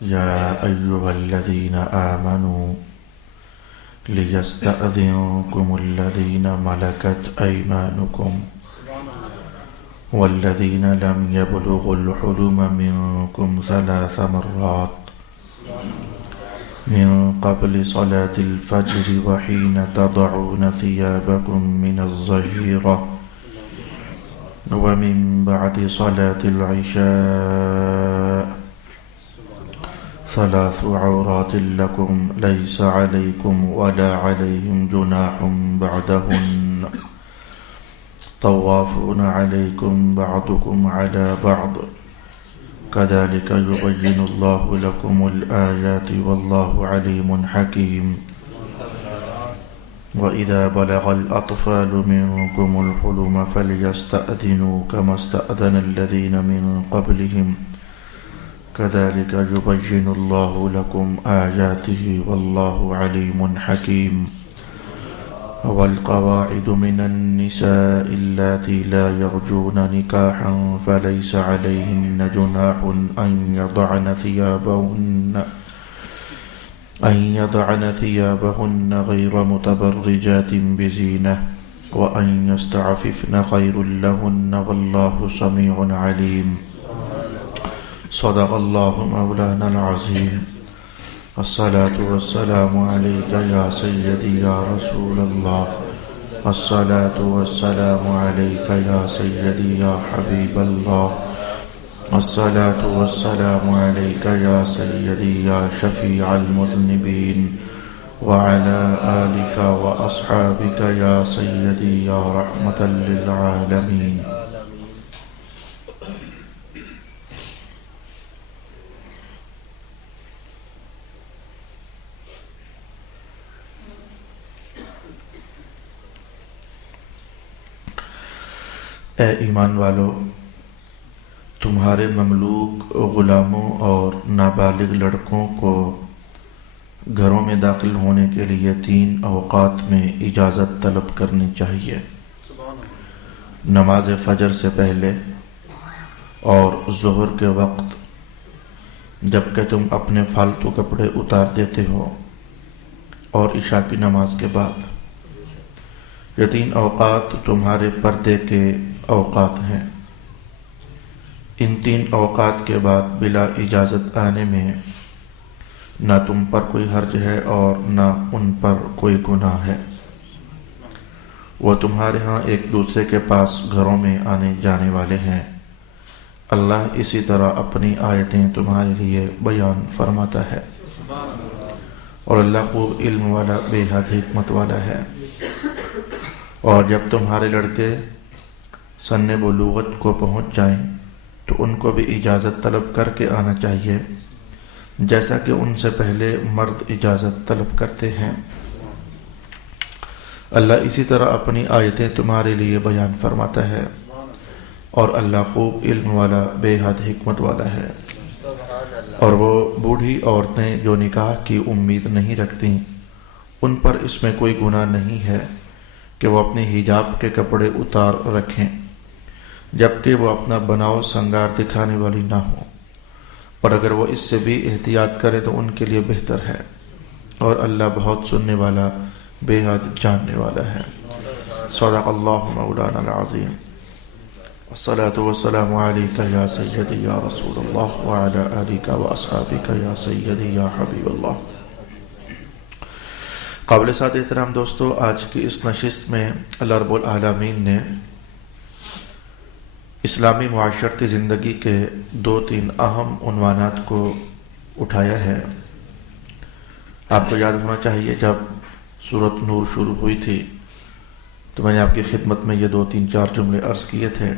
يا أيها الذين آمنوا ليستأذنكم الذين ملكت أيمانكم والذين لم يبلغوا الحلم منكم 3 مرات من قبل صلاة الفجر وحين تضعون ثيابكم من الظهيرة ومن بعد صلاة العشاء 3 عورات لكم ليس عليكم ولا عليهم جناح بعدهن طوافون عليكم بعضكم على بعض كذلك يبين الله لكم الآيات والله عليم حكيم وإذا بلغ الأطفال منكم الحلم فليستأذنوا كما استأذن الذين من قبلهم كذلك يبين الله لكم آياته والله عليم حكيم والقواعد من النساء اللاتي لا يرجون نكاحا فليس عليهن جناح أن يضعن ثيابهن غير متبرجات بزينة وأن يستعففن خير لهن والله سميع عليم صدق الله مولانا العظيم الصلاة والسلام عليك يا سيدي يا رسول الله الصلاة والسلام عليك يا سيدي يا حبيب الله الصلاة والسلام عليك يا سيدي يا شفيع المذنبين وعلى آلك وأصحابك يا سيدي يا رحمة للعالمين اے ایمان والو، تمہارے مملوک غلاموں اور نابالغ لڑکوں کو گھروں میں داخل ہونے کے لیے 3 اوقات میں اجازت طلب کرنی چاہیے: نماز فجر سے پہلے اور ظہر کے وقت جبکہ تم اپنے فالتو کپڑے اتار دیتے ہو، اور عشاء کی نماز کے بعد۔ یہ 3 اوقات تمہارے پردے کے اوقات ہیں۔ ان 3 اوقات کے بعد بلا اجازت آنے میں نہ تم پر کوئی حرج ہے اور نہ ان پر کوئی گناہ ہے۔ وہ تمہارے ہاں ایک دوسرے کے پاس گھروں میں آنے جانے والے ہیں۔ اللہ اسی طرح اپنی آیتیں تمہارے لیے بیان فرماتا ہے، اور اللہ خوب علم والا بے حد حکمت والا ہے۔ اور جب تمہارے لڑکے سن بلوغت کو پہنچ جائیں تو ان کو بھی اجازت طلب کر کے آنا چاہیے، جیسا کہ ان سے پہلے مرد اجازت طلب کرتے ہیں۔ اللہ اسی طرح اپنی آیتیں تمہارے لیے بیان فرماتا ہے، اور اللہ خوب علم والا بے حد حکمت والا ہے۔ اور وہ بوڑھی عورتیں جو نکاح کی امید نہیں رکھتیں، ان پر اس میں کوئی گناہ نہیں ہے کہ وہ اپنے حجاب کے کپڑے اتار رکھیں، جبکہ وہ اپنا بناؤ سنگار دکھانے والی نہ ہو، اور اگر وہ اس سے بھی احتیاط کرے تو ان کے لیے بہتر ہے، اور اللہ بہت سننے والا بے حد جاننے والا ہے۔ صدق اللہ مولانا العظیم۔ الصلاة والسلام علیکہ یا سیدی یا رسول اللہ وعلی آلک واصحابک یا سیدی یا حبیب اللہ۔ قابل سعادت احترام دوستو، آج کی اس نشست میں اللہ رب العالمین نے اسلامی معاشرتی زندگی کے 2-3 اہم عنوانات کو اٹھایا ہے۔ آپ کو یاد ہونا چاہیے جب سورۃ نور شروع ہوئی تھی تو میں نے آپ کی خدمت میں یہ 2-3-4 جملے عرض کیے تھے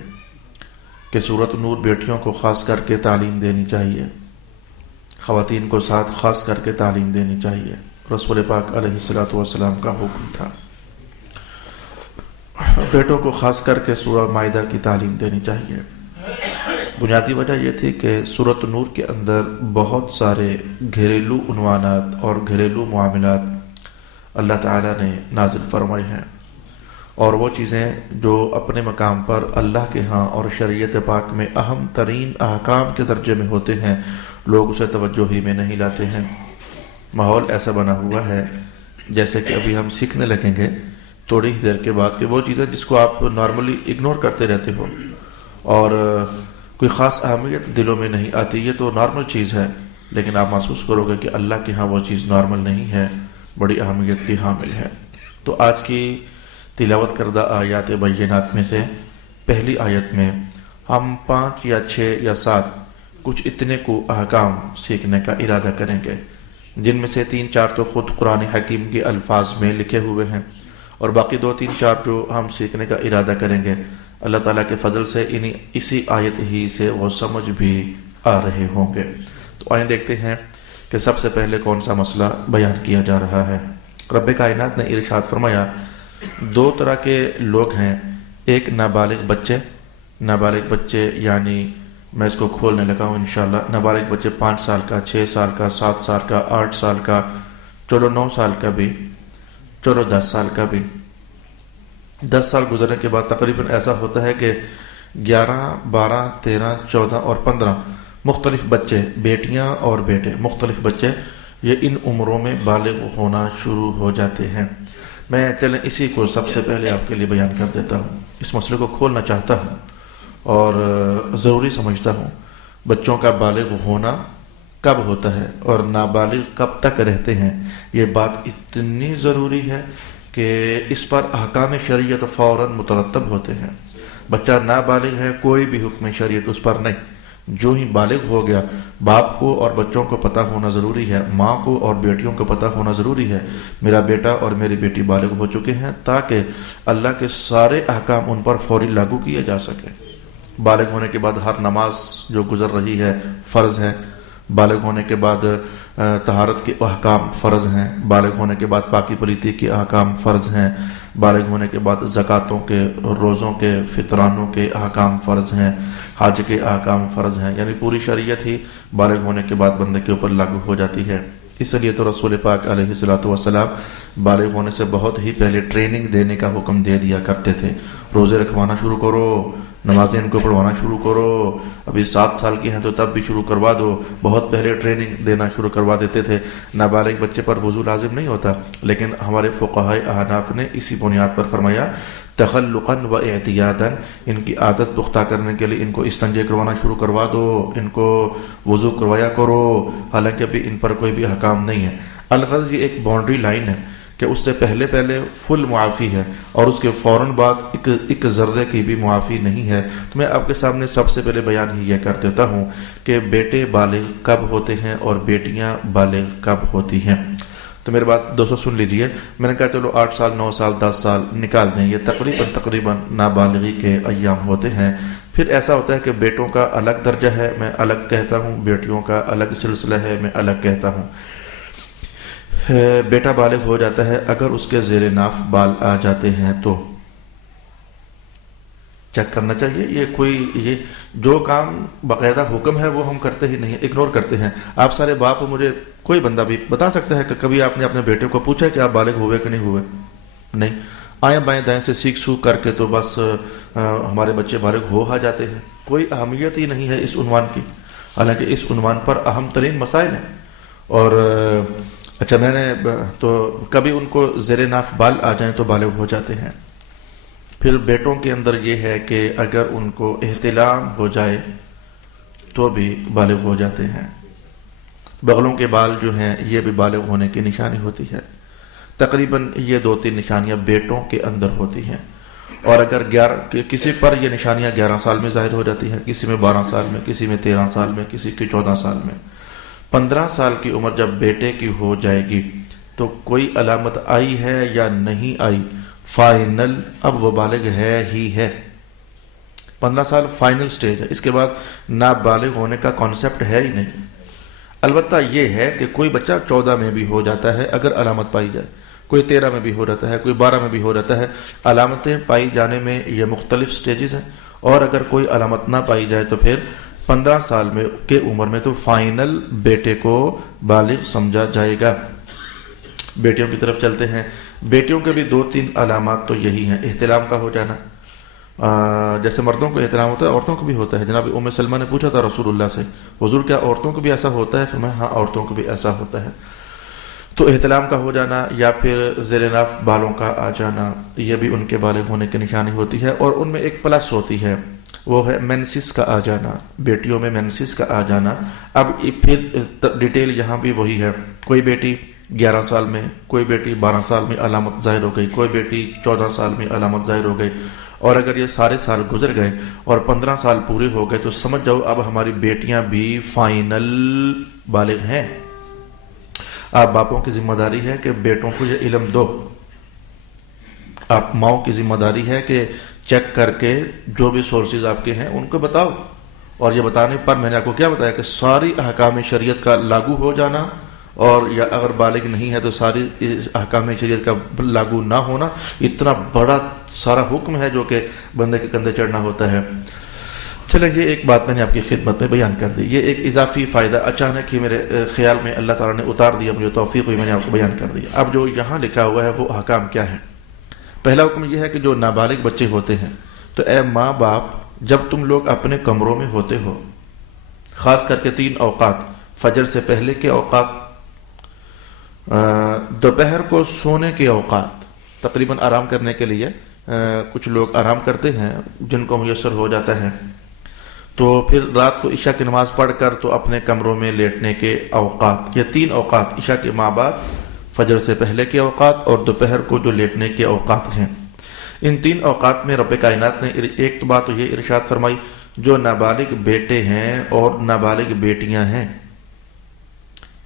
کہ سورۃ نور بیٹیوں کو خاص کر کے تعلیم دینی چاہیے، خواتین کو ساتھ خاص کر کے تعلیم دینی چاہیے۔ رسول پاک علیہ الصلوۃ والسلام کا حکم تھا۔ بیٹوں کو خاص کر کے سورہ مائدہ کی تعلیم دینی چاہیے۔ بنیادی وجہ یہ تھی کہ سورۃ نور کے اندر بہت سارے گھریلو عنوانات اور گھریلو معاملات اللہ تعالیٰ نے نازل فرمائی ہیں، اور وہ چیزیں جو اپنے مقام پر اللہ کے ہاں اور شریعت پاک میں اہم ترین احکام کے درجے میں ہوتے ہیں، لوگ اسے توجہ ہی میں نہیں لاتے ہیں۔ ماحول ایسا بنا ہوا ہے جیسے کہ ابھی ہم سیکھنے لگیں گے تھوڑی ہی دیر کے بعد کہ وہ چیزیں جس کو آپ نارملی اگنور کرتے رہتے ہو اور کوئی خاص اہمیت دلوں میں نہیں آتی، یہ تو نارمل چیز ہے، لیکن آپ محسوس کرو گے کہ اللہ کے ہاں وہ چیز نارمل نہیں ہے، بڑی اہمیت کی حامل ہے۔ تو آج کی تلاوت کردہ آیات بینات میں سے پہلی آیت میں ہم 5 یا 6 یا 7 کچھ اتنے کو احکام سیکھنے کا ارادہ کریں گے، جن میں سے 3-4 تو خود قرآن حکیم کے الفاظ میں لکھے ہوئے ہیں، اور باقی 2-3-4 جو ہم سیکھنے کا ارادہ کریں گے اللہ تعالیٰ کے فضل سے اسی آیت ہی سے وہ سمجھ بھی آ رہے ہوں گے۔ تو آئیں دیکھتے ہیں کہ سب سے پہلے کون سا مسئلہ بیان کیا جا رہا ہے۔ رب کائنات نے ارشاد فرمایا 2 طرح کے لوگ ہیں، ایک نابالغ بچے یعنی میں اس کو کھولنے لگا ہوں انشاءاللہ۔ نابالغ بچے 5 سال کا، 6 سال کا، 7 سال کا، 8 سال کا، چلو 9 سال کا بھی، چلو 10 سال کا بھی۔ 10 سال گزرنے کے بعد تقریباً ایسا ہوتا ہے کہ 11، 12، 13، 14 اور 15 مختلف بچے، بیٹیاں اور بیٹے، مختلف بچے یہ ان عمروں میں بالغ ہونا شروع ہو جاتے ہیں۔ میں چلیں اسی کو سب سے پہلے آپ کے لیے بیان کر دیتا ہوں، اس مسئلے کو کھولنا چاہتا ہوں اور ضروری سمجھتا ہوں۔ بچوں کا بالغ ہونا کب ہوتا ہے اور نابالغ کب تک رہتے ہیں، یہ بات اتنی ضروری ہے کہ اس پر احکام شریعت فوراً مترتب ہوتے ہیں۔ بچہ نابالغ ہے، کوئی بھی حکم شریعت اس پر نہیں، جو ہی بالغ ہو گیا باپ کو اور بچوں کو پتہ ہونا ضروری ہے، ماں کو اور بیٹیوں کو پتہ ہونا ضروری ہے میرا بیٹا اور میری بیٹی بالغ ہو چکے ہیں، تاکہ اللہ کے سارے احکام ان پر فوری لاگو کیے جا سکے۔ بالغ ہونے کے بعد ہر نماز جو گزر رہی ہے فرض ہے، بالغ ہونے کے بعد طہارت کے احکام فرض ہیں، بالغ ہونے کے بعد پاکی پلیتی کے احکام فرض ہیں، بالغ ہونے کے بعد زکوٰۃوں کے، روزوں کے، فطرانوں کے احکام فرض ہیں، حج کے احکام فرض ہیں، یعنی پوری شریعت ہی بالغ ہونے کے بعد بندے کے اوپر لاگو ہو جاتی ہے۔ اس لیے تو رسول پاک علیہ الصلوۃ والسلام بالغ ہونے سے بہت ہی پہلے ٹریننگ دینے کا حکم دے دیا کرتے تھے۔ روزے رکھوانا شروع کرو، نمازیں ان کو پڑھوانا شروع کرو، ابھی 7 سال کی ہیں تو تب بھی شروع کروا دو، بہت پہلے ٹریننگ دینا شروع کروا دیتے تھے۔ نابالغ بچے پر وضو لازم نہیں ہوتا، لیکن ہمارے فقہائے احناف نے اسی بنیاد پر فرمایا تخلقاً و اعتیاداً، ان کی عادت پختہ کرنے کے لیے ان کو استنجے کروانا شروع کروا دو، ان کو وضو کروایا کرو، حالانکہ ابھی ان پر کوئی بھی حکام نہیں ہے۔ الغرض یہ ایک باؤنڈری لائن ہے کہ اس سے پہلے فل معافی ہے اور اس کے فوراً بعد ایک ذرے کی بھی معافی نہیں ہے۔ تو میں آپ کے سامنے سب سے پہلے بیان ہی یہ کر دیتا ہوں کہ بیٹے بالغ کب ہوتے ہیں اور بیٹیاں بالغ کب ہوتی ہیں۔ تو میری بات دوستو سن لیجئے، میں نے کہا چلو 8 سال، 9 سال، 10 سال نکال دیں، یہ تقریباً نابالغی کے ایام ہوتے ہیں۔ پھر ایسا ہوتا ہے کہ بیٹوں کا الگ درجہ ہے، میں الگ کہتا ہوں، بیٹیوں کا الگ سلسلہ ہے، میں الگ کہتا ہوں۔ بیٹا بالغ ہو جاتا ہے اگر اس کے زیر ناف بال آ جاتے ہیں تو چیک کرنا چاہیے۔ یہ جو کام باقاعدہ حکم ہے وہ ہم کرتے ہی نہیں، اگنور کرتے ہیں۔ آپ سارے باپ مجھے کوئی بندہ بھی بتا سکتا ہے کہ کبھی آپ نے اپنے بیٹے کو پوچھا کہ آپ بالغ ہوئے کہ نہیں ہوئے؟ نہیں، آئیں بائیں دائیں سے سیکھ سوکھ کر کے تو بس ہمارے بچے بالغ ہو جاتے ہیں۔ کوئی اہمیت ہی نہیں ہے اس عنوان کی، حالانکہ اس عنوان پر اہم ترین مسائل ہیں۔ اور اچھا، میں نے تو کبھی ان کو زیر ناف بال آ جائیں تو بالغ ہو جاتے ہیں۔ پھر بیٹوں کے اندر یہ ہے کہ اگر ان کو احتلام ہو جائے تو بھی بالغ ہو جاتے ہیں۔ بغلوں کے بال جو ہیں یہ بھی بالغ ہونے کی نشانی ہوتی ہے۔ تقریباً یہ 2-3 نشانیاں بیٹوں کے اندر ہوتی ہیں، اور اگر کسی پر یہ نشانیاں 11 سال میں ظاہر ہو جاتی ہیں، کسی میں 12 سال میں، کسی میں 13 سال میں، کسی کی 14 سال میں۔ 15 سال کی عمر جب بیٹے کی ہو جائے گی تو کوئی علامت آئی ہے یا نہیں آئی، فائنل اب وہ بالغ ہے ہی ہے۔ 15 سال فائنل سٹیج ہے، اس کے بعد نابالغ ہونے کا کانسیپٹ ہے ہی نہیں۔ البتہ یہ ہے کہ کوئی بچہ 14 میں بھی ہو جاتا ہے اگر علامت پائی جائے، کوئی 13 میں بھی ہو جاتا ہے، کوئی 12 میں بھی ہو جاتا ہے۔ علامتیں پائی جانے میں یہ مختلف سٹیجز ہیں، اور اگر کوئی علامت نہ پائی جائے تو پھر 15 سال میں کے عمر میں تو فائنل بیٹے کو بالغ سمجھا جائے گا۔ بیٹیوں کی طرف چلتے ہیں۔ بیٹیوں کے بھی 2-3 علامات تو یہی ہیں۔ احتلام کا ہو جانا، جیسے مردوں کو احترام ہوتا ہے عورتوں کو بھی ہوتا ہے. جناب ام سلمہ نے پوچھا تھا رسول اللہ سے حضور کیا عورتوں کو بھی ایسا ہوتا ہے؟ فرمایا ہاں عورتوں کو بھی ایسا ہوتا ہے. تو احتلام کا ہو جانا یا پھر زیر ناف بالوں کا آ جانا یہ بھی ان کے بالغ ہونے کی نشانی ہوتی ہے. اور ان میں ایک پلس ہوتی ہے وہ ہے مینسس کا آ جانا. بیٹیوں میں مینسس کا آ جانا. اب پھر ڈیٹیل یہاں بھی وہی ہے. کوئی بیٹی 11 سال میں, کوئی بیٹی 12 سال میں علامت ظاہر ہو گئی, کوئی بیٹی 14 سال میں علامت ظاہر ہو گئی. اور اگر یہ سارے سال گزر گئے اور 15 سال پورے ہو گئے تو سمجھ جاؤ اب ہماری بیٹیاں بھی فائنل بالغ ہیں. آپ باپوں کی ذمہ داری ہے کہ بیٹوں کو یہ علم دو. آپ ماؤں کی ذمہ داری ہے کہ چیک کر کے جو بھی سورسز آپ کے ہیں ان کو بتاؤ. اور یہ بتانے پر میں نے آپ کو کیا بتایا کہ ساری احکام شریعت کا لاگو ہو جانا, اور یا اگر بالغ نہیں ہے تو ساری احکام شریعت کا لاگو نہ ہونا, اتنا بڑا سارا حکم ہے جو کہ بندے کے کندھے چڑھنا ہوتا ہے. چلیں یہ ایک بات میں نے آپ کی خدمت میں بیان کر دی. یہ ایک اضافی فائدہ اچانک ہی میرے خیال میں اللہ تعالیٰ نے اتار دیا, مجھے توفیق ہوئی, میں نے آپ کو بیان کر دیا. اب جو یہاں لکھا ہوا ہے وہ احکام کیا ہے. پہلا حکم یہ ہے کہ جو نابالغ بچے ہوتے ہیں تو اے ماں باپ جب تم لوگ اپنے کمروں میں ہوتے ہو, خاص کر کے 3 اوقات, فجر سے پہلے کے اوقات, دوپہر کو سونے کے اوقات, تقریباً آرام کرنے کے لیے کچھ لوگ آرام کرتے ہیں جن کو میسر ہو جاتا ہے, تو پھر رات کو عشاء کی نماز پڑھ کر تو اپنے کمروں میں لیٹنے کے اوقات. یہ 3 اوقات عشاء کے ماں بعد, فجر سے پہلے کے اوقات اور دوپہر کو جو لیٹنے کے اوقات ہیں. ان 3 اوقات میں رب کائنات نے ایک تو بات تو یہ ارشاد فرمائی جو نابالغ بیٹے ہیں اور نابالغ بیٹیاں ہیں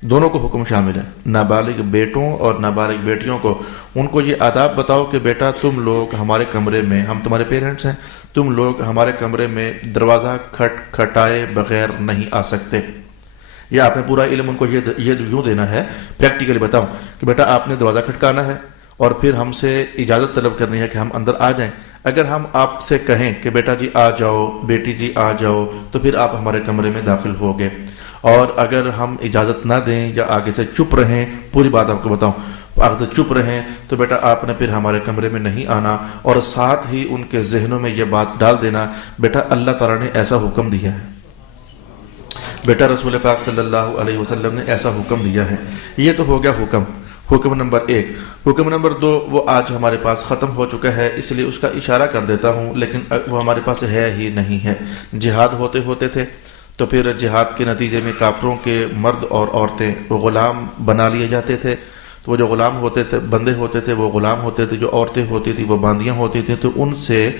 دونوں کو حکم شامل ہے. نابالغ بیٹوں اور نابالغ بیٹیوں کو ان کو یہ آداب بتاؤ کہ بیٹا تم لوگ ہمارے کمرے میں, ہم تمہارے پیرنٹس ہیں, تم لوگ ہمارے کمرے میں دروازہ کھٹائے بغیر نہیں آ سکتے. یہ آپ نے پورا علم ان کو یہ یوں دینا ہے, پریکٹیکلی بتاؤں کہ بیٹا آپ نے دروازہ کھٹکانا ہے اور پھر ہم سے اجازت طلب کرنی ہے کہ ہم اندر آ جائیں. اگر ہم آپ سے کہیں کہ بیٹا جی آ جاؤ, بیٹی جی آ جاؤ, تو پھر آپ ہمارے کمرے میں داخل ہوگے. اور اگر ہم اجازت نہ دیں یا آگے سے چپ رہیں, پوری بات آپ کو بتاؤں, آگے سے چپ رہیں تو بیٹا آپ نے پھر ہمارے کمرے میں نہیں آنا. اور ساتھ ہی ان کے ذہنوں میں یہ بات ڈال دینا بیٹا اللہ تعالیٰ نے ایسا حکم دیا ہے, بیٹا رسول پاک صلی اللہ علیہ وسلم نے ایسا حکم دیا ہے. یہ تو ہو گیا حکم نمبر 1. حکم نمبر 2 وہ آج ہمارے پاس ختم ہو چکا ہے, اس لیے اس کا اشارہ کر دیتا ہوں, لیکن وہ ہمارے پاس ہے ہی نہیں ہے. جہاد ہوتے تھے تو پھر جہاد کے نتیجے میں کافروں کے مرد اور عورتیں وہ غلام بنا لیے جاتے تھے. تو وہ جو غلام ہوتے تھے, بندے ہوتے تھے, وہ غلام ہوتے تھے. جو عورتیں ہوتی تھیں وہ باندیاں ہوتی تھیں, تو ان سے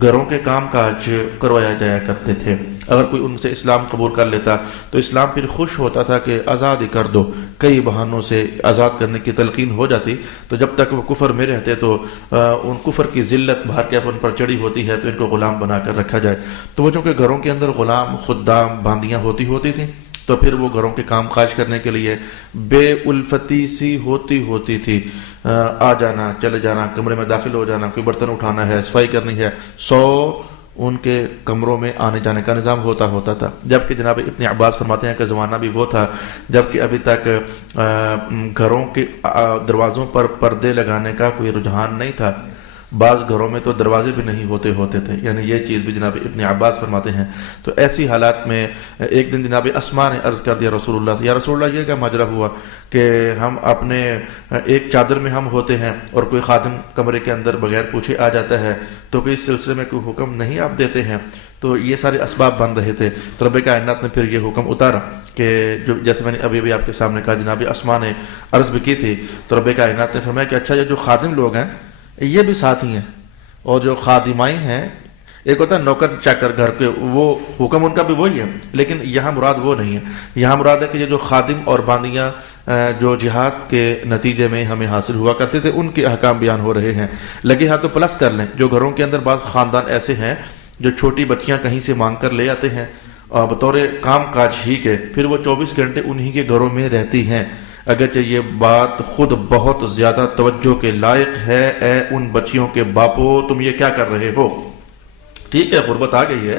گھروں کے کام کاج کروایا جایا کرتے تھے. اگر کوئی ان سے اسلام قبول کر لیتا تو اسلام پھر خوش ہوتا تھا کہ آزاد ہی کر دو. کئی بہانوں سے آزاد کرنے کی تلقین ہو جاتی, تو جب تک وہ کفر میں رہتے تو ان کفر کی ذلت باہر کے ان پر چڑھی ہوتی ہے, تو ان کو غلام بنا کر رکھا جائے. تو وہ چونکہ گھروں کے اندر غلام, خدام, باندیاں ہوتی تھیں, تو پھر وہ گھروں کے کام کاج کرنے کے لیے بے الفتی سی ہوتی تھی. آ جانا, چلے جانا, کمرے میں داخل ہو جانا, کوئی برتن اٹھانا ہے, صفائی کرنی ہے, 100 ان کے کمروں میں آنے جانے کا نظام ہوتا تھا. جبکہ جناب ابن عباس فرماتے ہیں کہ زمانہ بھی وہ تھا جبکہ ابھی تک گھروں کے دروازوں پر پردے لگانے کا کوئی رجحان نہیں تھا. بعض گھروں میں تو دروازے بھی نہیں ہوتے تھے, یعنی یہ چیز بھی جناب ابن عباس فرماتے ہیں. تو ایسی حالات میں ایک دن جناب اسما نے عرض کر دیا رسول اللہ سے, یا رسول اللہ یہ کیا ماجرا ہوا کہ ہم اپنے ایک چادر میں ہم ہوتے ہیں اور کوئی خادم کمرے کے اندر بغیر پوچھے آ جاتا ہے, تو کوئی اس سلسلے میں کوئی حکم نہیں آپ دیتے ہیں. تو یہ سارے اسباب بن رہے تھے. تو رب کائنات نے پھر یہ حکم اتارا کہ جو جیسے میں نے ابھی آپ کے سامنے کہا, جناب اسما نے عرض بھی کی تھی, تو رب کائنات نے فرمایا کہ اچھا یہ جو خادم لوگ ہیں یہ بھی ساتھی ہیں, اور جو خادمائی ہیں, ایک ہوتا ہے نوکر چاکر گھر پہ, وہ حکم ان کا بھی وہی ہے, لیکن یہاں مراد وہ نہیں ہے. یہاں مراد ہے کہ یہ جو خادم اور باندیاں جو جہاد کے نتیجے میں ہمیں حاصل ہوا کرتے تھے ان کے احکام بیان ہو رہے ہیں. لگے ہاتھ تو پلس کر لیں, جو گھروں کے اندر بعض خاندان ایسے ہیں جو چھوٹی بچیاں کہیں سے مانگ کر لے آتے ہیں بطور کام کاج ہی کے, پھر وہ 24 گھنٹے انہی کے گھروں میں رہتی ہیں. اگرچہ یہ بات خود بہت زیادہ توجہ کے لائق ہے, اے ان بچیوں کے باپو تم یہ کیا کر رہے ہو. ٹھیک ہے غربت آ گئی ہے,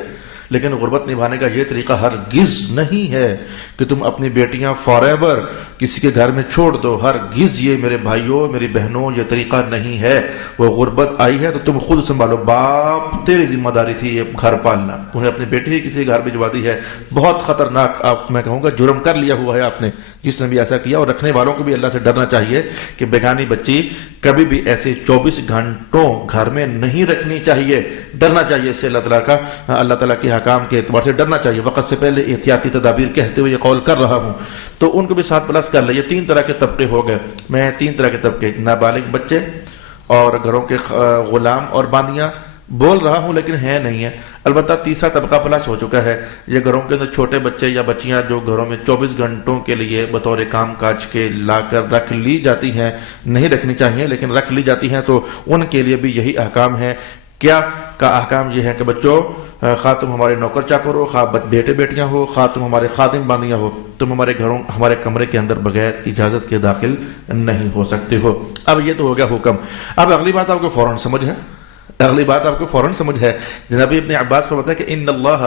لیکن غربت نبھانے کا یہ طریقہ ہرگز نہیں ہے کہ تم اپنی بیٹیاں فار ایور کسی کے گھر میں چھوڑ دو. ہرگز یہ میرے بھائیوں میری بہنوں یہ طریقہ نہیں ہے. وہ غربت آئی ہے تو تم خود سنبھالو. باپ تیری ذمہ داری تھی یہ گھر پالنا, انہیں اپنی بیٹی ہی کسی گھر بھجوا دی ہے. بہت خطرناک آپ میں کہوں گا جرم کر لیا ہوا ہے آپ نے جس نے بھی ایسا کیا. اور رکھنے والوں کو بھی اللہ سے ڈرنا چاہیے کہ بیگانی بچی کبھی بھی ایسے 24 گھنٹوں گھر میں نہیں رکھنی چاہیے. ڈرنا چاہیے اس سے اللہ تعالیٰ کا, اللہ تعالیٰ کے حکام کے اعتبار سے ڈرنا چاہیے. وقت سے پہلے احتیاطی تدابیر کہتے ہوئے یہ قول کر رہا ہوں. تو ان کو بھی 7+ کر لیں. یہ 3 طرح کے طبقے ہو گئے. میں 3 طرح کے طبقے, نابالغ بچے اور گھروں کے غلام اور باندیاں بول رہا ہوں لیکن ہے نہیں ہے. البتہ تیسرا طبقہ پلس ہو چکا ہے. یہ گھروں کے اندر چھوٹے بچے یا بچیاں جو گھروں میں 24 گھنٹوں کے لیے بطور کام کاج کے لا کر رکھ لی جاتی ہیں, نہیں رکھنی چاہیے لیکن رکھ لی جاتی ہیں, تو ان کے لیے بھی یہی احکام ہے. کیا کا احکام یہ ہے کہ بچوں خواہ تم ہمارے نوکر چاکر ہو, خواہ بیٹے بیٹیاں ہو, خواہ تم ہمارے خادم باندیاں ہو, تم ہمارے گھروں ہمارے کمرے کے اندر بغیر اجازت کے داخل نہیں ہو سکتے ہو. اب یہ تو ہو گیا حکم. اب اگلی بات آپ کو فوراً سمجھ ہے, اگلی بات آپ کو فوراً سمجھ ہے. جناب ابن عباس فرماتا ہے کہ ان اللہ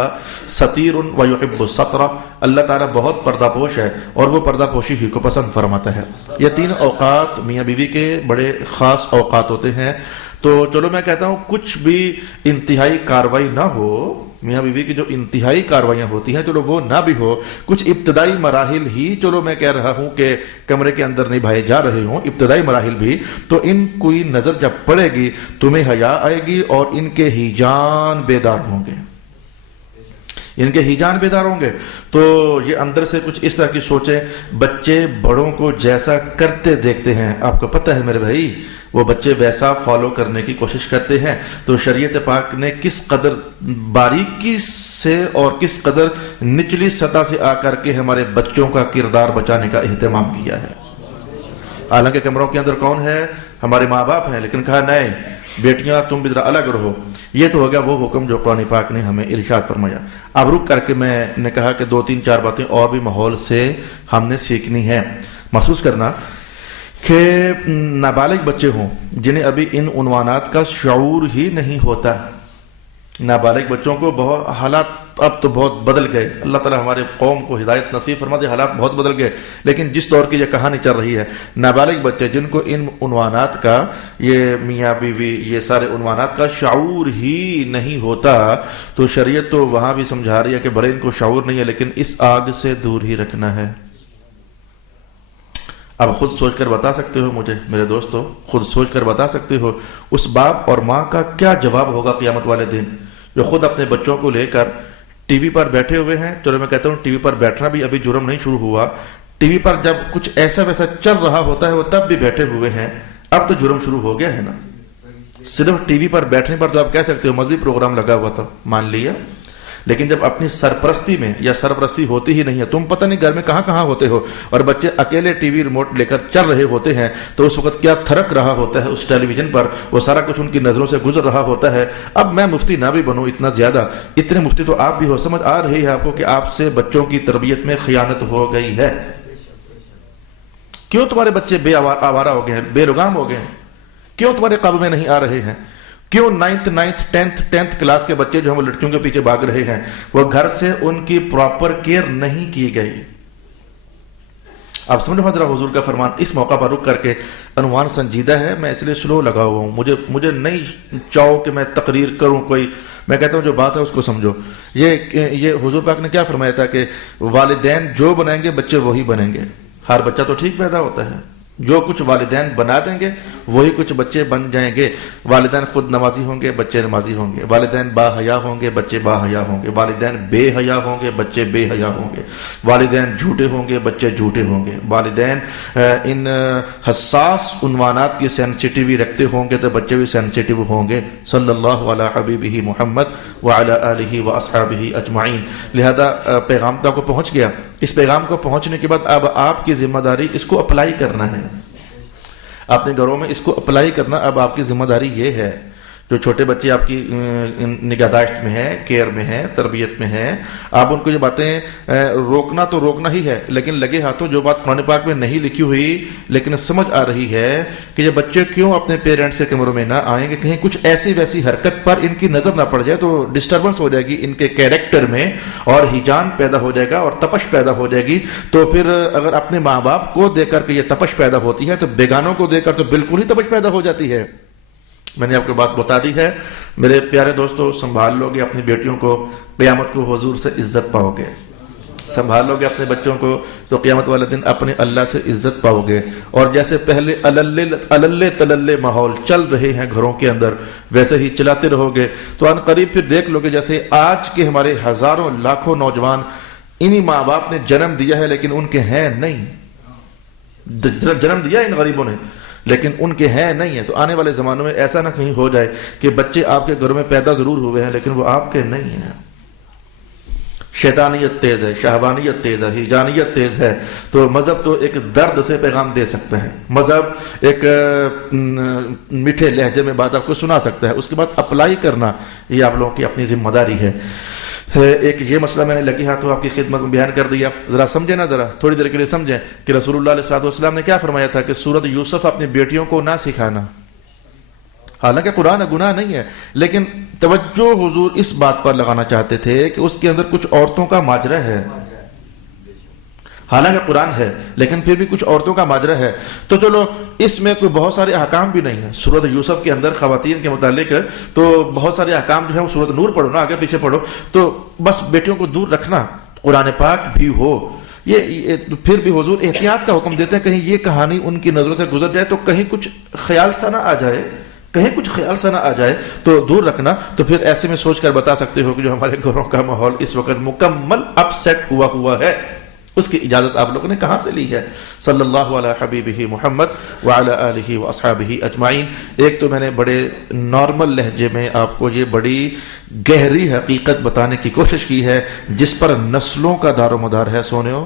ستیر ویحب الستر, اللہ تعالیٰ بہت پردہ پوش ہے اور وہ پردہ پوشی ہی کو پسند فرماتا ہے. یہ 3 اوقات میاں بیوی کے بڑے خاص اوقات ہوتے ہیں. تو چلو میں کہتا ہوں کچھ بھی انتہائی کاروائی نہ ہو, میاں بیوی کی جو انتہائی کاروائیاں ہوتی ہیں چلو وہ نہ بھی ہو, کچھ ابتدائی مراحل ہی چلو میں کہہ رہا ہوں کہ کمرے کے اندر نبھائے جا رہے ہوں, ابتدائی مراحل بھی, تو ان کوئی نظر جب پڑے گی تمہیں حیا آئے گی اور ان کے ہی جان بیدار ہوں گے, ان کے ہی جان بیدار ہوں گے. تو یہ اندر سے کچھ اس طرح کی سوچیں. بچے بڑوں کو جیسا کرتے دیکھتے ہیں, آپ کو پتہ ہے میرے بھائی, وہ بچے ویسا فالو کرنے کی کوشش کرتے ہیں. تو شریعت پاک نے کس قدر باریکی سے اور کس قدر نچلی سطح سے آ کر کے ہمارے بچوں کا کردار بچانے کا اہتمام کیا ہے. حالانکہ کمروں کے اندر کون ہے؟ ہمارے ماں باپ ہیں, لیکن کہا نہیں بیٹیاں تم بھی ذرا الگ رہو. یہ تو ہو گیا وہ حکم جو قرآن پاک نے ہمیں ارشاد فرمایا. اب رک کر کے میں نے کہا کہ 2-3-4 باتیں اور بھی ماحول سے ہم نے سیکھنی ہے. محسوس کرنا کہ نابالغ بچے ہوں جنہیں ابھی ان عنوانات کا شعور ہی نہیں ہوتا. نابالغ بچوں کو بہت حالات اب تو بہت بدل گئے, اللہ تعالیٰ ہمارے قوم کو ہدایت نصیب فرما دے. حالات بہت بدل گئے, لیکن جس دور کی یہ کہانی چل رہی ہے, نابالغ بچے جن کو ان عنوانات کا, یہ میاں بیوی یہ سارے عنوانات کا شعور ہی نہیں ہوتا, تو شریعت تو وہاں بھی سمجھا رہی ہے کہ بھلے ان کو شعور نہیں ہے لیکن اس آگ سے دور ہی رکھنا ہے. اب خود سوچ کر بتا سکتے ہو مجھے میرے دوستو, خود سوچ کر بتا سکتے ہو اس باپ اور ماں کا کیا جواب ہوگا قیامت والے دن, جو خود اپنے بچوں کو لے کر ٹی وی پر بیٹھے ہوئے ہیں. چلو میں کہتا ہوں ٹی وی پر بیٹھنا بھی ابھی جرم نہیں شروع ہوا, ٹی وی پر جب کچھ ایسا ویسا چل رہا ہوتا ہے وہ تب بھی بیٹھے ہوئے ہیں. اب تو جرم شروع ہو گیا ہے نا. صرف ٹی وی پر بیٹھنے پر تو آپ کہہ سکتے ہو مذہبی پروگرام لگا ہوا تھا, مان لیا, لیکن جب اپنی سرپرستی میں یا سرپرستی ہوتی ہی نہیں ہے, تم پتہ نہیں گھر میں کہاں کہاں ہوتے ہو, اور بچے اکیلے ٹی وی ریموٹ لے کر چل رہے ہوتے ہیں, تو اس وقت کیا تھرک رہا ہوتا ہے اس ٹیلی ویژن پر, وہ سارا کچھ ان کی نظروں سے گزر رہا ہوتا ہے. اب میں مفتی نہ بھی بنوں اتنا زیادہ, اتنے مفتی تو آپ بھی ہو, سمجھ آ رہی ہے آپ کو کہ آپ سے بچوں کی تربیت میں خیانت ہو گئی ہے. کیوں تمہارے بچے بے آوارہ ہو گئے ہیں, بے لگام ہو گئے ہیں, کیوں تمہارے قابو میں نہیں آ رہے ہیں, کیوں 9th 10th کلاس کے بچے جو ہم لڑکیوں کے پیچھے بھاگ رہے ہیں, وہ گھر سے ان کی پراپر کیئر نہیں کی گئی. آپ سمجھو حضرت حضور کا فرمان. اس موقع پر رک کر کے, عنوان سنجیدہ ہے, میں اس لیے سلو لگا ہوا ہوں, مجھے نہیں چاہو کہ میں تقریر کروں کوئی, میں کہتا ہوں جو بات ہے اس کو سمجھو. یہ حضور پاک نے کیا فرمایا تھا کہ والدین جو بنائیں گے بچے وہی بنیں گے. ہر بچہ تو ٹھیک پیدا ہوتا ہے, جو کچھ والدین بنا دیں گے وہی کچھ بچے بن جائیں گے. والدین خود نمازی ہوں گے بچے نمازی ہوں گے, والدین با حیا ہوں گے بچے با حیا ہوں گے, والدین بے حیا ہوں گے بچے بے حیا ہوں گے, والدین جھوٹے ہوں گے بچے جھوٹے ہوں گے, والدین ان حساس عنوانات کی سینسٹیوی رکھتے ہوں گے تو بچے بھی سینسٹیو ہوں گے. صلی اللہ علی حبیبہ محمد وعلی آلہ واصحابہ اجمعین. لہذا پیغام تو کو پہنچ گیا. اس پیغام کو پہنچنے کے بعد اب آپ کی ذمہ داری اس کو اپلائی کرنا ہے, اپنے گھروں میں اس کو اپلائی کرنا اب آپ کی ذمہ داری یہ ہے جو چھوٹے بچے آپ کی نگہداشت میں ہیں، کیئر میں ہیں، تربیت میں ہیں، آپ ان کو یہ باتیں روکنا تو روکنا ہی ہے، لیکن لگے ہاتھوں جو بات قرآن پاک میں نہیں لکھی ہوئی لیکن سمجھ آ رہی ہے کہ یہ بچے کیوں اپنے پیرنٹس کے کمروں میں نہ آئیں، کہ کہیں کچھ ایسی ویسی حرکت پر ان کی نظر نہ پڑ جائے تو ڈسٹربنس ہو جائے گی ان کے کیریکٹر میں، اور ہیجان پیدا ہو جائے گا اور تپش پیدا ہو جائے گی. تو پھر اگر اپنے ماں باپ کو دیکھ کر کے یہ تپش پیدا ہوتی ہے تو بیگانوں کو دیکھ کر تو بالکل ہی تپش پیدا ہو جاتی ہے. میں نے آپ کو بات بتا دی ہے. میرے پیارے دوستو، سنبھال لو گے اپنی بیٹیوں کو، قیامت کو حضور سے عزت پاؤ گے. سنبھال لو گے اپنے بچوں کو تو قیامت والے دن اپنے اللہ سے عزت پاؤ گے. اور جیسے پہلے اللے تللے ماحول چل رہے ہیں گھروں کے اندر، ویسے ہی چلاتے رہو گے تو ان قریب پھر دیکھ لو گے جیسے آج کے ہمارے ہزاروں لاکھوں نوجوان انہی ماں باپ نے جنم دیا ہے لیکن ان کے ہیں نہیں. جنم دیا ان غریبوں نے لیکن ان کے ہیں نہیں ہیں. تو آنے والے زمانوں میں ایسا نہ کہیں ہو جائے کہ بچے آپ کے گھروں میں پیدا ضرور ہوئے ہیں لیکن وہ آپ کے نہیں ہیں. شیطانیت تیز ہے، شہوانیت تیز ہے، ہیجانیت تیز ہے. تو مذہب تو ایک درد سے پیغام دے سکتا ہے، مذہب ایک میٹھے لہجے میں بات آپ کو سنا سکتا ہے، اس کے بعد اپلائی کرنا یہ آپ لوگوں کی اپنی ذمہ داری ہے. ایک یہ مسئلہ میں نے لگی ہاتھوں آپ کی خدمت میں بیان کر دیا. ذرا سمجھیں نا، ذرا تھوڑی دیر کے لیے سمجھیں کہ رسول اللہ علیہ السلام نے کیا فرمایا تھا کہ سورۃ یوسف اپنی بیٹیوں کو نہ سکھانا. حالانکہ قرآن گناہ نہیں ہے لیکن توجہ حضور اس بات پر لگانا چاہتے تھے کہ اس کے اندر کچھ عورتوں کا ماجرا ہے. حالانکہ قرآن ہے لیکن پھر بھی کچھ عورتوں کا ماجرا ہے. تو چلو اس میں کوئی بہت سارے احکام بھی نہیں ہیں. سورۃ یوسف کے اندر خواتین کے متعلق تو بہت سارے احکام جو ہیں وہ سورۃ نور پڑھو نا، آگے پیچھے پڑھو. تو بس بیٹیوں کو دور رکھنا، قرآن پاک بھی ہو. یہ پھر بھی حضور احتیاط کا حکم دیتے ہیں کہیں یہ کہانی ان کی نظروں سے گزر جائے تو کہیں کچھ خیال سا نہ آ جائے، تو دور رکھنا. تو پھر ایسے میں سوچ کر بتا سکتے ہو کہ جو ہمارے گھروں کا ماحول اس وقت مکمل اپ سیٹ ہوا ہے، اس کی اجازت آپ لوگوں نے کہاں سے لی ہے؟ صلی اللہ علی حبیبہ محمد وعلی آلہ واصحابہ اجمعین. ایک تو میں نے بڑے نارمل لہجے میں آپ کو یہ بڑی گہری حقیقت بتانے کی کوشش کی ہے جس پر نسلوں کا دار و مدار ہے. سونیو،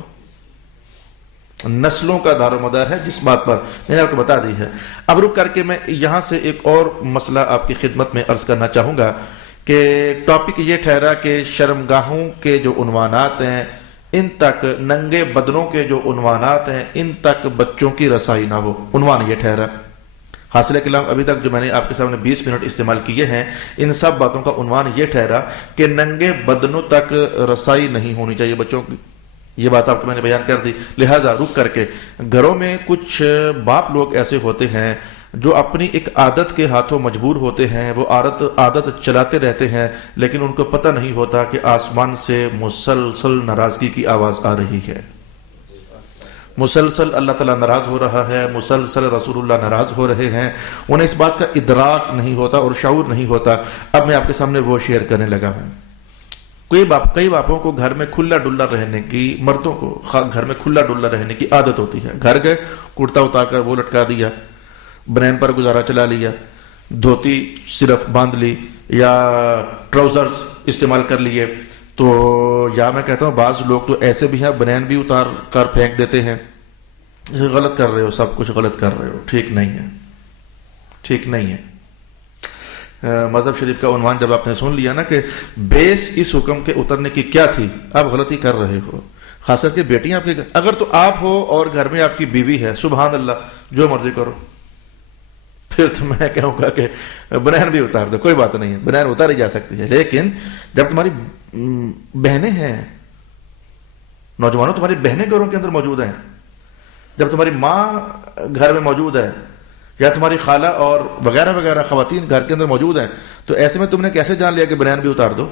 نسلوں کا دار و مدار ہے جس بات پر میں نے آپ کو بتا دی ہے. اب رک کر کے میں یہاں سے ایک اور مسئلہ آپ کی خدمت میں عرض کرنا چاہوں گا کہ ٹاپک یہ ٹھہرا کہ شرمگاہوں کے جو عنوانات ہیں ان تک، ننگے بدنوں کے جو عنوانات ہیں ان تک بچوں کی رسائی نہ ہو. عنوان یہ ٹھہرا. حاصل کلام ابھی تک جو میں نے آپ کے سامنے 20 منٹ استعمال کیے ہیں ان سب باتوں کا عنوان یہ ٹھہرا کہ ننگے بدنوں تک رسائی نہیں ہونی چاہیے بچوں کی. یہ بات آپ کو میں نے بیان کر دی. لہذا رک کر کے گھروں میں کچھ باپ لوگ ایسے ہوتے ہیں جو اپنی ایک عادت کے ہاتھوں مجبور ہوتے ہیں، وہ عادت چلاتے رہتے ہیں لیکن ان کو پتہ نہیں ہوتا کہ آسمان سے مسلسل ناراضگی کی آواز آ رہی ہے. مسلسل اللہ تعالیٰ ناراض ہو رہا ہے، مسلسل رسول اللہ ناراض ہو رہے ہیں. انہیں اس بات کا ادراک نہیں ہوتا اور شعور نہیں ہوتا. اب میں آپ کے سامنے وہ شیئر کرنے لگا ہوں. کئی باپوں کو گھر میں کھلا ڈلا رہنے کی، مردوں کو گھر میں کھلا ڈلا رہنے کی عادت ہوتی ہے. گھر گئے، کرتا اتار کر وہ لٹکا دیا، بنین پر گزارا چلا لیا، دھوتی صرف باندھ لی یا ٹراؤزرز استعمال کر لیے. تو یا میں کہتا ہوں بعض لوگ تو ایسے بھی ہیں بنین بھی اتار کر پھینک دیتے ہیں. غلط کر رہے ہو، سب کچھ غلط کر رہے ہو، ٹھیک نہیں ہے، ٹھیک نہیں ہے. مذہب شریف کا عنوان جب آپ نے سن لیا نا کہ بیس اس حکم کے اترنے کی کیا تھی، آپ غلطی کر رہے ہو. خاص کر کے بیٹیاں آپ کے اگر تو آپ ہو اور گھر میں آپ کی بیوی ہے، سبحان اللہ، جو مرضی کرو. پھر تو میں کہوں گا کہ بنین بھی اتار دو، کوئی بات نہیں ہے، بنین اتاری جا سکتی ہے. لیکن جب تمہاری بہنیں ہیں، نوجوانوں تمہاری بہنیں گھروں کے اندر موجود ہیں، جب تمہاری ماں گھر میں موجود ہے یا تمہاری خالہ اور وغیرہ وغیرہ خواتین گھر کے اندر موجود ہیں، تو ایسے میں تم نے کیسے جان لیا کہ بنین بھی اتار دو؟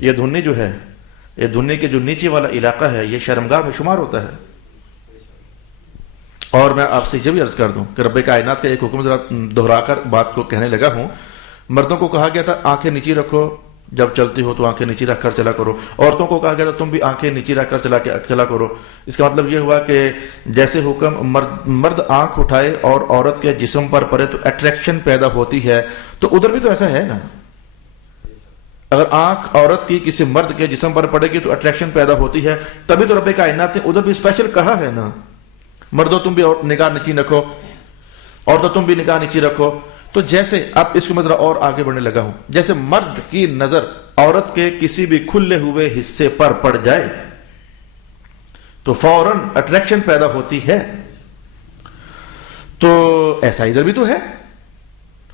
یہ دھنی جو ہے، یہ دھنی کے جو نیچے والا علاقہ ہے یہ شرمگاہ میں شمار ہوتا ہے. اور میں آپ سے یہ بھی عرض کر دوں کہ رب کائنات کا ایک حکم ذرا دہرا کر بات کو کہنے لگا ہوں. مردوں کو کہا گیا تھا آنکھیں نیچی رکھو، جب چلتی ہو تو آنکھیں نیچی رکھ کر چلا کرو. عورتوں کو کہا گیا تھا تم بھی آنکھیں نیچی رکھ کر چلا کرو. اس کا مطلب یہ ہوا کہ جیسے حکم مرد آنکھ اٹھائے اور عورت کے جسم پر پڑے تو اٹریکشن پیدا ہوتی ہے، تو ادھر بھی تو ایسا ہے نا. اگر آنکھ عورت کی کسی مرد کے جسم پر پڑے گی تو اٹریکشن پیدا ہوتی ہے. تبھی تو رب کائنات نے ادھر بھی اسپیشل کہا ہے نا، مردوں تم بھی نگاہ نیچی رکھو، عورتوں تم بھی نگاہ نیچی رکھو. تو جیسے اب اس کو میں ذرا اور آگے بڑھنے لگا ہوں، جیسے مرد کی نظر عورت کے کسی بھی کھلے ہوئے حصے پر پڑ جائے تو فوراً اٹریکشن پیدا ہوتی ہے، تو ایسا ادھر بھی تو ہے،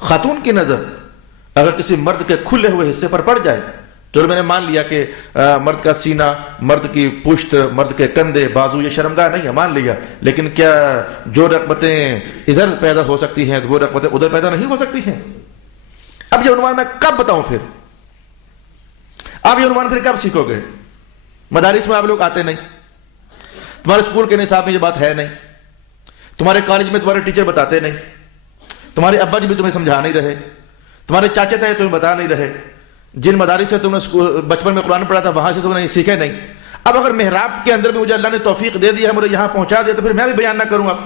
خاتون کی نظر اگر کسی مرد کے کھلے ہوئے حصے پر پڑ جائے تو میں نے مان لیا کہ مرد کا سینہ، مرد کی پشت، مرد کے کندھے، بازو یہ شرمگاہ نہیں ہے، مان لیا، لیکن کیا جو رغبتیں ادھر پیدا ہو سکتی ہیں وہ رغبتیں ادھر پیدا نہیں ہو سکتی ہیں؟ اب یہ عنوان میں کب بتاؤں پھر؟ آپ یہ عنوان پھر کب سیکھو گے؟ مدارس میں آپ لوگ آتے نہیں، تمہارے اسکول کے نصاب میں یہ بات ہے نہیں، تمہارے کالج میں تمہارے ٹیچر بتاتے نہیں، تمہارے ابا جی بھی تمہیں سمجھا نہیں رہے، تمہارے چاچے تھے تمہیں بتا نہیں رہے، جن مدارس سے تم نے بچپن میں قرآن پڑھا تھا وہاں سے تم نے سیکھے نہیں۔ اب اگر محراب کے اندر بھی مجھے اللہ نے توفیق دے دیا ہے، مجھے یہاں پہنچا دیا، تو پھر میں بھی بیان نہ کروں؟ اب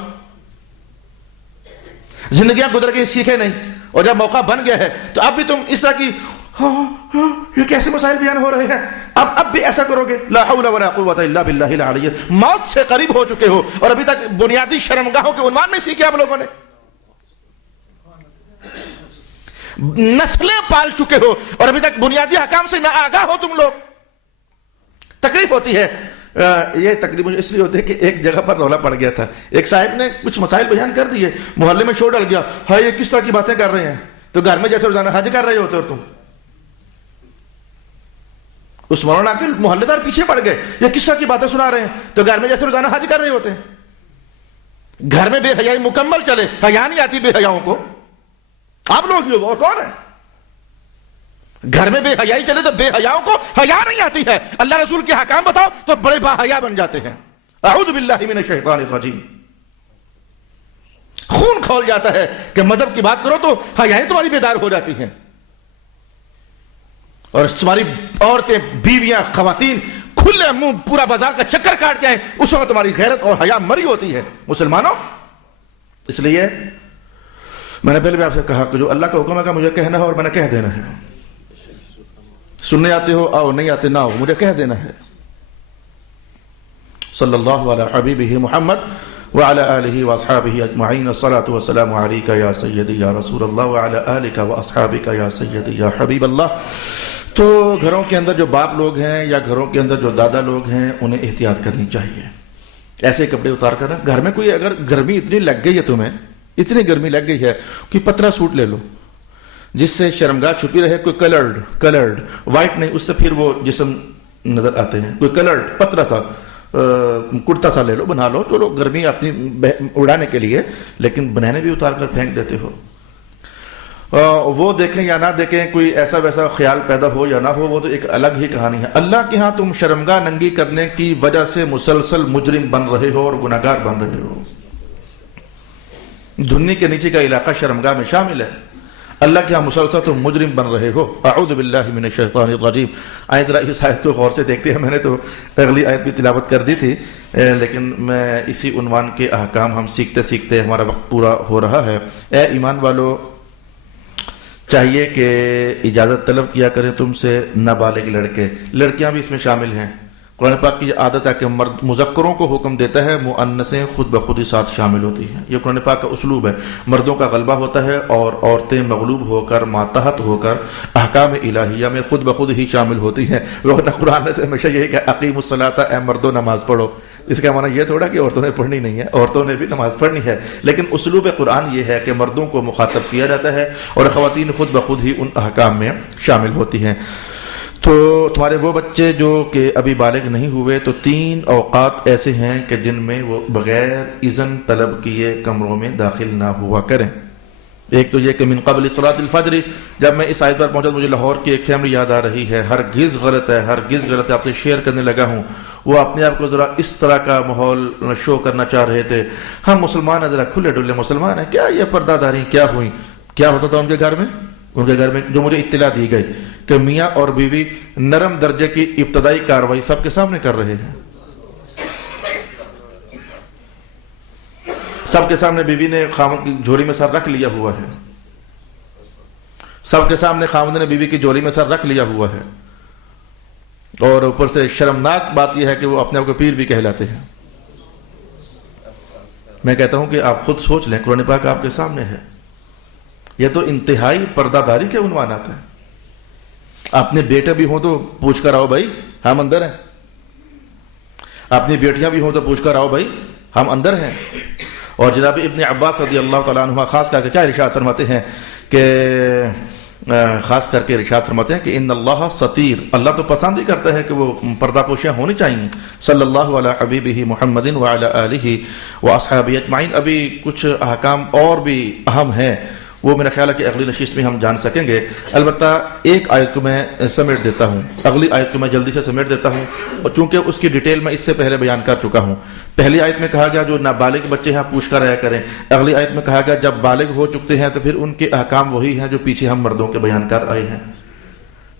زندگیاں گزر کے سیکھے نہیں، اور جب موقع بن گیا ہے تو اب بھی تم اس طرح کی یہ کیسے مسائل بیان ہو رہے ہیں، اب بھی ایسا کرو گے؟ لا حول ولا قوت الا باللہ العلی، موت سے قریب ہو چکے ہو اور ابھی تک بنیادی شرمگاہوں کے عنوان نہیں سیکھے آپ لوگوں نے، نسلیں پال چکے ہو اور ابھی تک بنیادی احکام سے نہ آگاہ ہو تم لوگ۔ تکلیف ہوتی ہے، یہ تکلیف مجھے اس لیے ہوتی ہے کہ ایک جگہ پر رولا پڑ گیا تھا، ایک صاحب نے کچھ مسائل بیان کر دیے، محلے میں شور ڈل گیا، ہاں یہ کس طرح کی باتیں کر رہے ہیں؟ تو گھر میں جیسے روزانہ حج کر رہے ہوتے اور تم اس مولانا کے محلے دار پیچھے پڑ گئے، یہ کس طرح کی باتیں سنا رہے ہیں؟ تو گھر میں جیسے روزانہ حج کر رہے ہوتے ہیں، گھر میں بے حیائی مکمل چلے، حیا نہیں آتی بے حیاؤں کو، آپ لوگ ہی ہو اور کون ہے؟ گھر میں بے حیائی چلے تو بے حیاؤں کو حیا نہیں آتی ہے، اللہ رسول کے حکام بتاؤ تو بڑے با حیا بن جاتے ہیں۔ اعوذ باللہ من الشیطان الرجیم، خون کھول جاتا ہے کہ مذہب کی بات کرو تو حیائیں تمہاری بیدار ہو جاتی ہیں، اور تمہاری عورتیں، بیویاں، خواتین کھلے منہ پورا بازار کا چکر کاٹ کے آئیں، اس وقت تمہاری غیرت اور حیا مری ہوتی ہے۔ مسلمانوں، اس لیے میں نے پہلے بھی آپ سے کہا کہ جو اللہ کا حکم ہے کہ مجھے کہنا ہے اور میں نے کہہ دینا ہے، سننے آتے ہو آؤ، نہیں آتے نہ ہو، مجھے کہہ دینا ہے۔ صلی اللہ علی حبیبہ محمد وعلی آلہ واصحابہ اجمعین، الصلاۃ والسلام علیک یا سیدی یا رسول اللہ وعلی آلک واصحابک یا سیدی یا حبیب اللہ۔ تو گھروں کے اندر جو باپ لوگ ہیں یا گھروں کے اندر جو دادا لوگ ہیں انہیں احتیاط کرنی چاہیے، ایسے کپڑے اتار کر گھر میں کوئی اگر گرمی اتنی لگ گئی ہے، تمہیں اتنی گرمی لگ گئی ہے کہ پتلا سوٹ لے لو جس سے شرمگاہ چھپی رہے، کوئی کلرڈ وائٹ نہیں، اس سے پھر وہ جسم نظر آتے ہیں، کوئی کلرڈ پتلا سا کرتا سا لے لو، بنا لو، تو لوگ گرمی اپنی اڑانے کے لیے، لیکن بنانے بھی اتار کر پھینک دیتے ہو۔ وہ دیکھیں یا نہ دیکھیں، کوئی ایسا ویسا خیال پیدا ہو یا نہ ہو، وہ تو ایک الگ ہی کہانی ہے۔ اللہ کے ہاں تم شرمگاہ ننگی کرنے کی وجہ سے مسلسل مجرم بن رہے ہو اور گناہگار بن رہے ہو۔ دھنی کے نیچے کا علاقہ شرمگاہ میں شامل ہے، اللہ کے ہاں مسلسل تم مجرم بن رہے ہو۔ اعوذ باللہ من الشیطان الرجیم۔ آئے ذرا اس آیت کو غور سے دیکھتے ہیں، میں نے تو اگلی آیت بھی تلاوت کر دی تھی، لیکن میں اسی عنوان کے احکام ہم سیکھتے سیکھتے ہمارا وقت پورا ہو رہا ہے۔ اے ایمان والو، چاہیے کہ اجازت طلب کیا کریں تم سے نابالغ لڑکے، لڑکیاں بھی اس میں شامل ہیں۔ قرآن پاک کی یہ عادت ہے کہ مرد مذکروں کو حکم دیتا ہے، مؤنثیں خود بخود ہی ساتھ شامل ہوتی ہیں، یہ قرآن پاک کا اسلوب ہے۔ مردوں کا غلبہ ہوتا ہے اور عورتیں مغلوب ہو کر، ماتحت ہو کر احکام الہیہ میں خود بخود ہی شامل ہوتی ہیں۔ ورنہ قرآن نے ہمیشہ یہی کہ اقیموا الصلاۃ، اے مردوں نماز پڑھو۔ اس کا معنی یہ تھوڑا کہ عورتوں نے پڑھنی نہیں ہے، عورتوں نے بھی نماز پڑھنی ہے، لیکن اسلوب قرآن یہ ہے کہ مردوں کو مخاطب کیا جاتا ہے اور خواتین خود بخود ہی ان احکام میں شامل ہوتی ہیں۔ تو تمہارے وہ بچے جو کہ ابھی بالغ نہیں ہوئے، تو 3 اوقات ایسے ہیں کہ جن میں وہ بغیر اذن طلب کیے کمروں میں داخل نہ ہوا کریں۔ ایک تو یہ کہ من قبل صلاۃ الفجر، جب میں اس آیت پر پہنچا تو مجھے لاہور کی ایک فیملی یاد آ رہی ہے، ہرگز غلط ہے، ہرگز غلط ہے، آپ سے شیئر کرنے لگا ہوں۔ وہ اپنے آپ کو ذرا اس طرح کا ماحول شو کرنا چاہ رہے تھے، ہم مسلمان ہیں، ذرا کھلے ڈلے مسلمان ہیں، کیا یہ پردہ داری کیا ہوئی؟ کیا ہوتا تھا ان کے گھر میں جو مجھے اطلاع دی گئی کہ میاں اور بیوی نرم درجے کی ابتدائی کارروائی سب کے سامنے کر رہے ہیں۔ سب کے سامنے بیوی نے خاوند کی جھولی میں سر رکھ لیا ہوا ہے، سب کے سامنے خاوند نے بیوی کی جھولی میں سر رکھ لیا ہوا ہے، اور اوپر سے شرمناک بات یہ ہے کہ وہ اپنے آپ کو پیر بھی کہلاتے ہیں۔ میں کہتا ہوں کہ آپ خود سوچ لیں، قرآن پاک آپ کے سامنے ہے، یہ تو انتہائی پردہ داری کے عنوانات ہیں. اپنے بیٹے بھی ہوں تو پوچھ کر آؤ بھائی ہم اندر ہیں, اپنی بیٹیاں بھی ہوں تو پوچھ کر آؤ بھائی ہم اندر ہیں. اور جناب ابن عباس رضی اللہ تعالیٰ عنہ خاص کر کے کیا ارشاد فرماتے ہیں کہ ان اللہ ستیر, اللہ تو پسند ہی کرتا ہے کہ وہ پردہ پوشیاں ہونی چاہیے. صلی اللہ علی حبیبہ محمد وعلی آلہ واصحابہ اجمعین. ابھی کچھ احکام اور بھی اہم ہیں, وہ میرا خیال ہے کہ اگلی نشست میں ہم جان سکیں گے. البتہ ایک آیت کو میں سمیٹ دیتا ہوں, اگلی آیت کو میں جلدی سے سمیٹ دیتا ہوں, اور چونکہ اس کی ڈیٹیل میں اس سے پہلے بیان کر چکا ہوں. پہلی آیت میں کہا گیا جو نابالغ بچے ہیں پوچھ کر رہا کریں. اگلی آیت میں کہا گیا جب بالغ ہو چکتے ہیں تو پھر ان کے احکام وہی ہیں جو پیچھے ہم مردوں کے بیان کر آئے ہیں.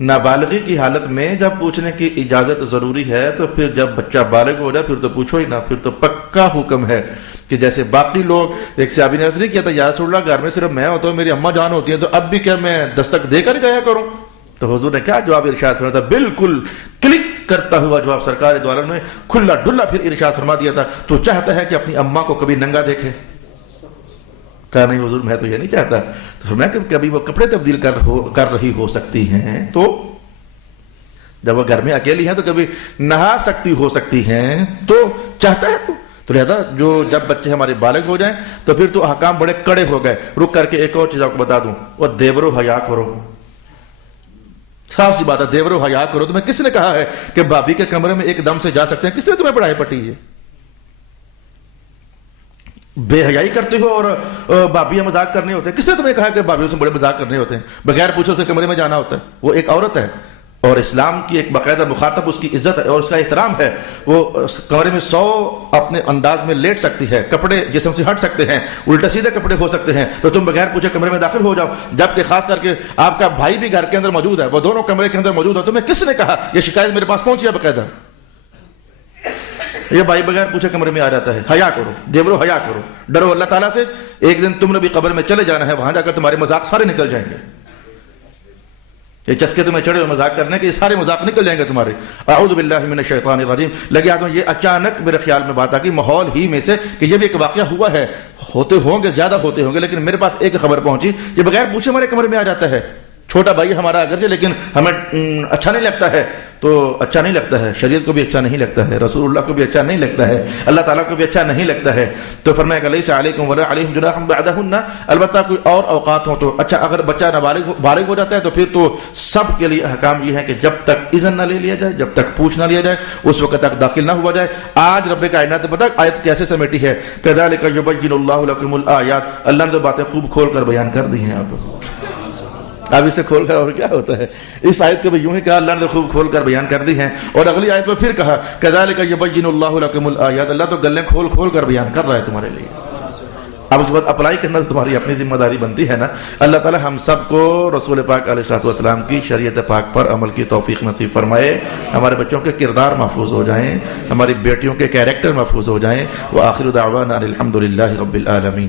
نابالغی کی حالت میں جب پوچھنے کی اجازت ضروری ہے تو پھر جب بچہ بالغ ہو جائے پھر تو پوچھو ہی نہ, پھر تو پکا حکم ہے کہ جیسے باقی لوگ. ایک صحابی نے عرض نہیں کیا تھا یا رسول اللہ گھر میں صرف میں ہوتا ہوں, میری اماں جان ہوتی ہیں, تو اب بھی کیا میں دستک دے کر جایا کروں؟ تو حضور نے کیا جواب ارشاد فرمایا تھا, بالکل کلک کرتا ہوا جواب سرکار دو عالم نے کھلا ڈلا پھر ارشاد فرما دیا تھا, تو چاہتا ہے کہ اپنی اماں کو کبھی ننگا دیکھے؟ کہا نہیں حضور میں تو یہ نہیں چاہتا. تو فرمایا کہ کبھی وہ کپڑے تبدیل کر رہی ہو سکتی ہیں, تو جب وہ گھر میں اکیلی ہیں تو کبھی نہا سکتی ہو سکتی ہیں, تو چاہتا ہے تو لہذا جو جب بچے ہمارے بالغ ہو جائیں تو پھر تو احکام بڑے کڑے ہو گئے. رک کر کے ایک اور چیز آپ کو بتا دوں, وہ دیورو حیا کرو. صاف سی بات ہے, دیورو حیا کرو. تمہیں کس نے کہا ہے کہ بھابھی کے کمرے میں ایک دم سے جا سکتے ہیں؟ کس نے تمہیں پڑھائی پٹی ہے؟ بے حیائی کرتے ہو اور بھابیاں مذاق کرنے ہوتے ہیں. کس نے تمہیں کہا کہ بھابیوں سے بڑے مذاق کرنے ہوتے ہیں؟ بغیر پوچھے اس کے کمرے میں جانا ہوتا ہے. وہ ایک عورت ہے اور اسلام کی ایک باقاعدہ مخاطب اس کی عزت ہے اور اس کا احترام ہے. وہ کمرے میں 100 اپنے انداز میں لیٹ سکتی ہے, کپڑے جسم سے ہٹ سکتے ہیں, الٹا سیدھے کپڑے ہو سکتے ہیں, تو تم بغیر پوچھے کمرے میں داخل ہو جاؤ. جبکہ خاص کر کے آپ کا بھائی بھی گھر کے اندر موجود ہے, وہ دونوں کمرے کے اندر موجود ہے. تمہیں کس نے کہا؟ یہ شکایت میرے پاس پہنچی ہے باقاعدہ, یہ بھائی بغیر پوچھے کمرے میں آ جاتا ہے. حیا کرو, دیورو حیا کرو, ڈرو اللہ تعالیٰ سے. ایک دن تم نے بھی قبر میں چلے جانا ہے, وہاں جا کر تمہارے مذاق سارے نکل جائیں گے. یہ چسکے تمہیں چڑھے ہو مذاق کرنے کے, یہ سارے مذاق نکل جائیں گے تمہارے. اعوذ باللہ من الشیطان الرجیم. لگے آدھوں یہ اچانک میرے خیال میں بات آ گئی ماحول ہی میں سے کہ یہ بھی ایک واقعہ ہوا ہے. ہوتے ہوں گے, زیادہ ہوتے ہوں گے, لیکن میرے پاس ایک خبر پہنچی, یہ بغیر پوچھے ہمارے کمرے میں آ جاتا ہے. چھوٹا بھائی ہمارا اگرچہ, لیکن ہمیں اچھا نہیں لگتا ہے. تو اچھا نہیں لگتا ہے, شریعت کو بھی اچھا نہیں لگتا ہے, رسول اللہ کو بھی اچھا نہیں لگتا ہے, اللہ تعالیٰ کو بھی اچھا نہیں لگتا ہے. تو فرمایا کہ لیس علیکم ولا علیہم جناح بعدہن. البتہ کوئی اور اوقات ہوں تو اچھا, اگر بچہ بالغ ہو جاتا ہے تو پھر تو سب کے لیے احکام یہ ہے کہ جب تک اذن نہ لے لیا جائے, جب تک پوچھ نہ لیا جائے, اس وقت تک داخل نہ ہوا جائے. آج رب کائنات پتہ آیت کیسے سمیٹی ہے, کذالک یبین اللہ لکم الآیات. اللہ نے تو باتیں خوب کھول کر بیان کر دی ہیں. اب اسے کھول کر اور کیا ہوتا ہے. اس آیت کو بھی یوں ہی کہا, اللہ نے خوب کھول کر بیان کر دی ہیں. اور اگلی آیت میں پھر کہا کذالک یبین اللہ لکم الآیات. اللہ تو گلیں کھول کھول کر بیان کر رہا ہے تمہارے لیے. اب اس بعد اپلائی کرنا تو تمہاری اپنی ذمہ داری بنتی ہے نا. اللہ تعالی ہم سب کو رسول پاک علیہ الصلوۃ والسلام کی شریعت پاک پر عمل کی توفیق نصیب فرمائے. ہمارے بچوں کے کردار محفوظ ہو جائیں, ہماری بیٹیوں کے کیریکٹر محفوظ ہو جائیں. وآخر دعوانا الحمد للہ رب العالمین.